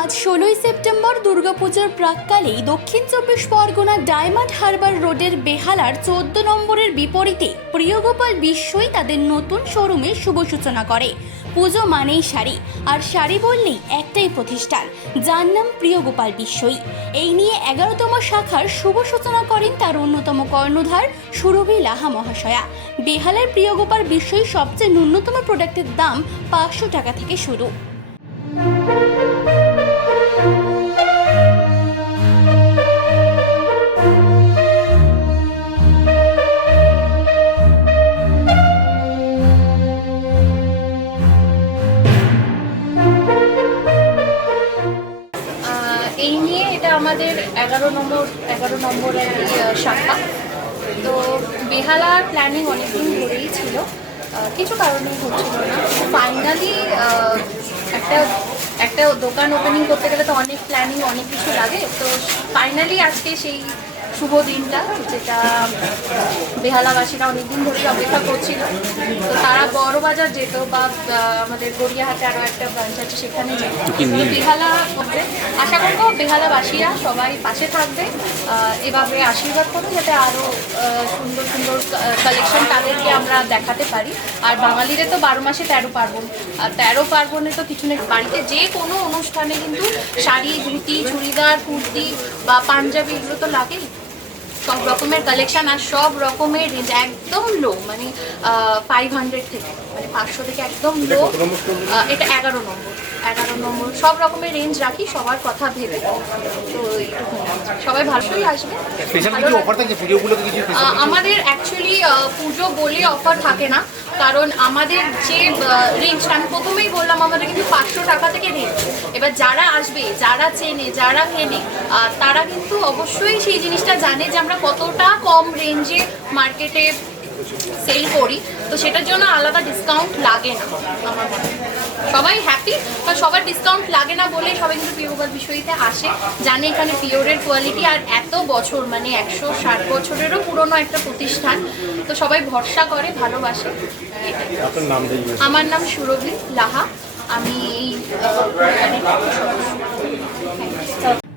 আজ 16ই সেপ্টেম্বর দুর্গাপূজার প্রাক্কালেই দক্ষিণ চব্বিশ পরগনা ডায়মন্ড হারবার রোডের বেহালার 14 নম্বরের বিপরীতে প্রিয়গোপাল বিশ্বই তাদের নতুন শোরুমের শুভ সূচনা করে। পুজো মানেই শাড়ি, আর শাড়ি বললেই একটাই প্রতিষ্ঠান যার নাম প্রিয়গোপাল বিশ্বই। এই নিয়ে 11তম শাখার শুভ সূচনা করেন তার অন্যতম কর্ণধার সুরভি লাহা মহাশয়া। বেহালার প্রিয়গোপাল বিশ্বই সবচেয়ে ন্যূনতম প্রোডাক্টের দাম 500 টাকা থেকে শুরু। এই নিয়ে এটা আমাদের 11 নম্বরের শাখা। তো বেহালার প্ল্যানিং অনেকদিন ধরেই ছিল, কিছু কারণে হচ্ছিল না। ফাইনালি একটা দোকান ওপেনিং করতে গেলে তো অনেক প্ল্যানিং, অনেক কিছু লাগে। তো ফাইনালি আজকে সেই শুভ দিনটা, যেটা বেহালাবাসীরা অনেকদিন ধরে অপেক্ষা করছিল। তো তারা বড়বাজার যেত বা আমাদের গড়িয়াহাটে আরও একটা ব্রাঞ্চ আছে, সেখানে যেত। বেহালা আশা করবো বেহালাবাসীরা সবাই পাশে থাকবে, এভাবে আশীর্বাদ করবে যাতে আরও সুন্দর সুন্দর কালেকশন তাদেরকে আমরা দেখাতে পারি। আর বাঙালিদের তো 12 মাসে 13 পার্বণ, আর 13 পার্বণে তো কিছু না, বাড়িতে যে কোনো অনুষ্ঠানে কিন্তু শাড়ি, ধুতি, চুড়িদার, কুর্তি বা পাঞ্জাবি এগুলো তো লাগেই। সব রকমের কালেকশন আর সব রকমের রেঞ্জ, একদম লো, মানে 500 থেকে, মানে 500 থেকে একদম লো। এটা 11 নম্বর সব রকমের রেঞ্জ রাখি, সবার কথা ভেবে। তো সবাই ভালোই আসবে। আমাদের অ্যাকচুয়ালি পুজো বলে অফার থাকে না, কারণ আমাদের যে রেঞ্জ, আমি প্রথমেই বললাম, আমাদের কিন্তু 500 টাকা থেকে রেঞ্জ। এবার যারা আসবে, যারা চেনে, যারা কেনে, তারা কিন্তু অবশ্যই সেই জিনিসটা জানে যে আমরা কতটা কম রেঞ্জে মার্কেটে সেল করি। তো সেটার জন্য আলাদা ডিসকাউন্ট লাগে না আমার মনে। সবাই হ্যাপি, বা সবার ডিসকাউন্ট লাগে না বলেই সবাই কিন্তু প্রিয়গোপাল বিশ্বইতে আসে, জানে এখানে পিওরের কোয়ালিটি। আর এত বছর, মানে 160 বছরেরও পুরনো একটা প্রতিষ্ঠান, তো সবাই ভরসা করে, ভালোবাসে। আমার নাম সুরভি লাহা, আমি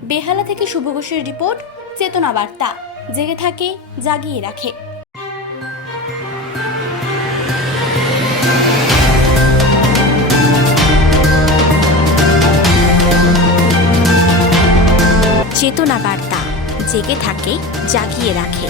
বেহালা থেকে শুভ ঘোষের রিপোর্ট, চেতনা বার্তা, জেগে থাকে, জাগিয়ে রাখে। চেতনা বার্তা, জেগে থাকে, জাগিয়ে রাখে।